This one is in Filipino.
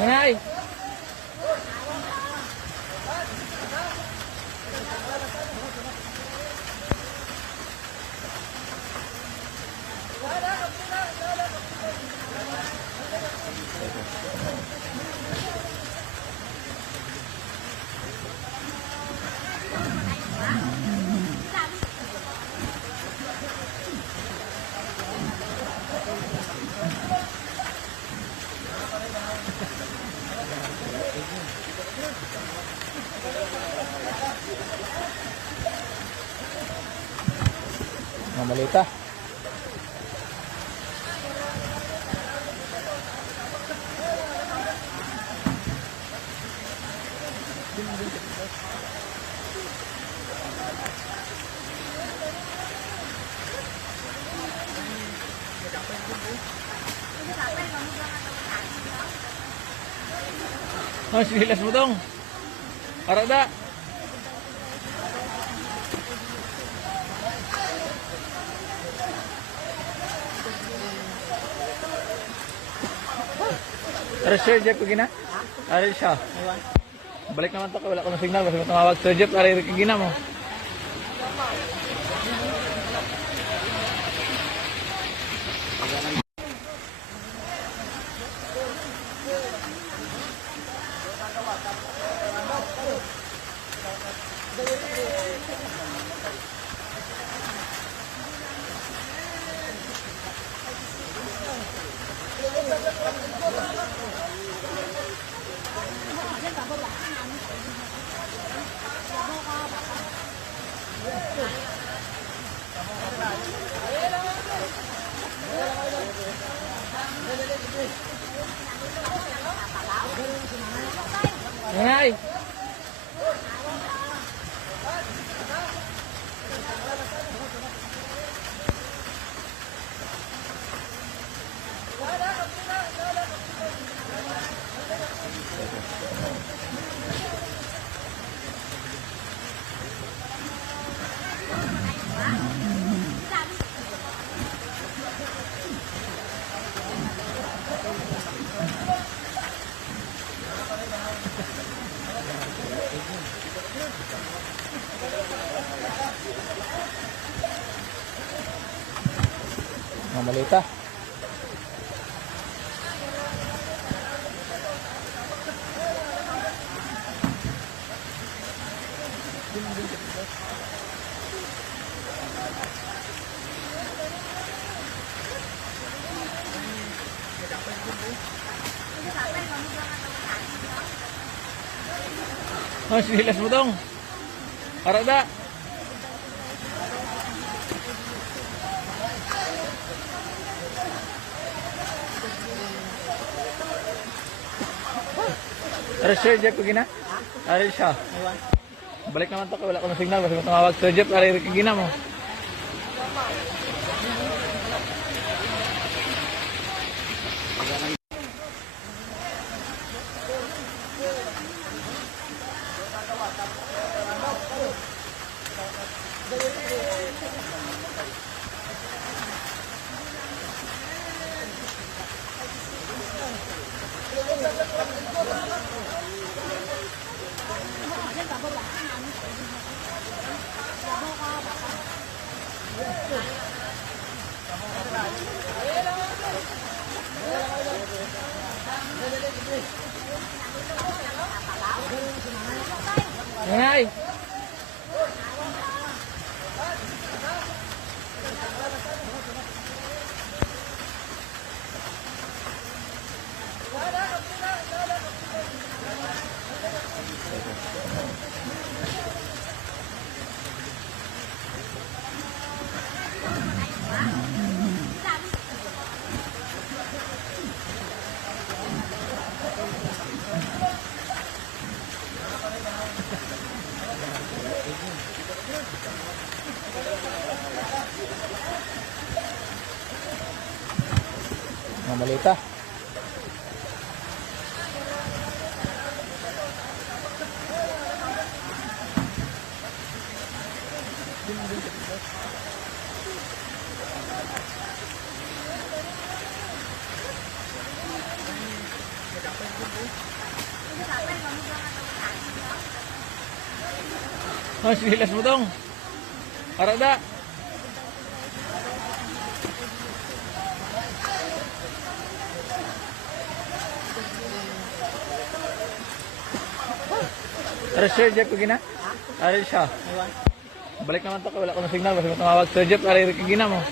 Ngay. Malita. Oh, sinilas mo dong. Arada. Aris Sir Jeff kagina? Aris siya. Balik naman to, wala ko ng signal. Basta tumawag Sir Jeff, aris kagina mo. Ngay. Malita. Oh, sinilas mo dong. Arada. Aris Sir Jeff kagina? Aris siya. Balik naman to, wala ko ng signal. Basta tumawag Sir Jeff, aris kagina mo. Ngay. Malita. Oh, silas mo dong. Arada. Tara, Sir Jeff, kagina? Ari siya. Balik naman to, wala ko ng signal. Basta mo tumawag. Sir Jeff, ari kagina mo.